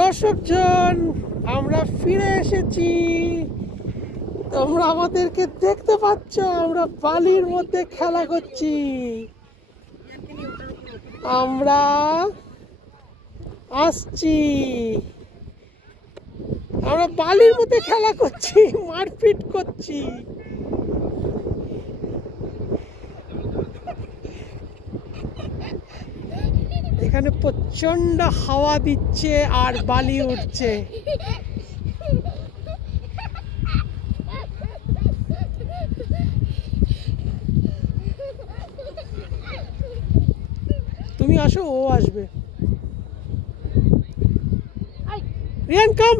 দর্শকজন, আমরা ফিরে এসেছি। তোমরা আমাদেরকে দেখতে পাচ্ছ, আমরা বালির মধ্যে খেলা করছি। আমরা আসছি, আমরা বালির মধ্যে খেলা করছি, মারপিট করছি। এখানে প্রচন্ড হাওয়া দিচ্ছে আর বালি উঠছে। তুমি আসো, ও আসবে। রিয়ান কাম,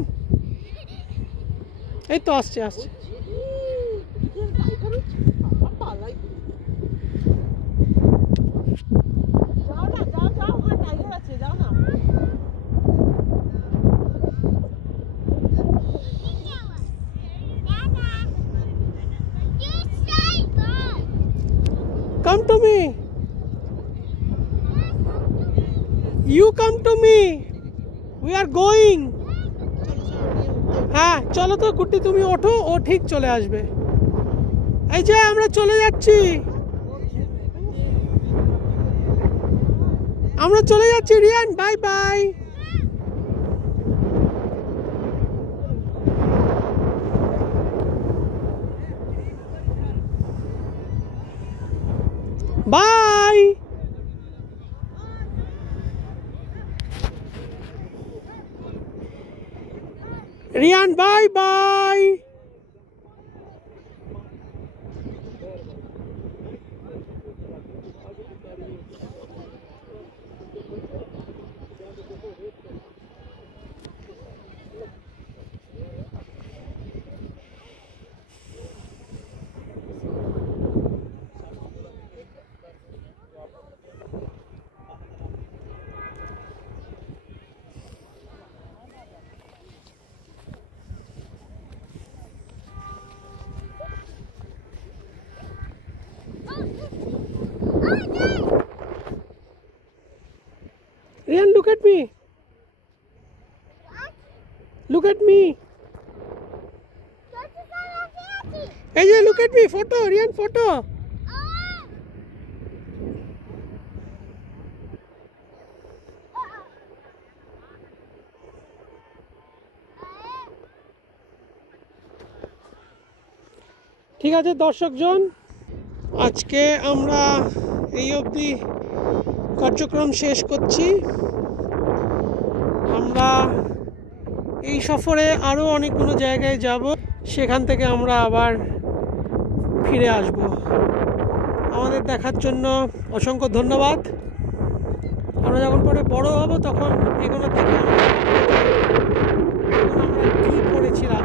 এই তো আসছে আসছে। Come to me. You come to me. We are going. হ্যাঁ চলো তো গুড্ডি, তুমি ওঠো, ও ঠিক চলে আসবে। এই যে আমরা চলে যাচ্ছি, আমরা চলে যাচ্ছি Rian, bye bye. Bye. Rian bye bye. Rian, look at me. Look at me. Hey, look at me. Photo, Rian, photo. ঠিক আছে দর্শকজন, আজকে আমরা এই অবধি কার্যক্রম শেষ করছি। আমরা এই সফরে আরও অনেকগুলো জায়গায় যাব, সেখান থেকে আমরা আবার ফিরে আসব। আমাদের দেখার জন্য অসংখ্য ধন্যবাদ। আমরা যখন পরে বড় হব তখন এগুলো থেকে আমরা কী করেছিলাম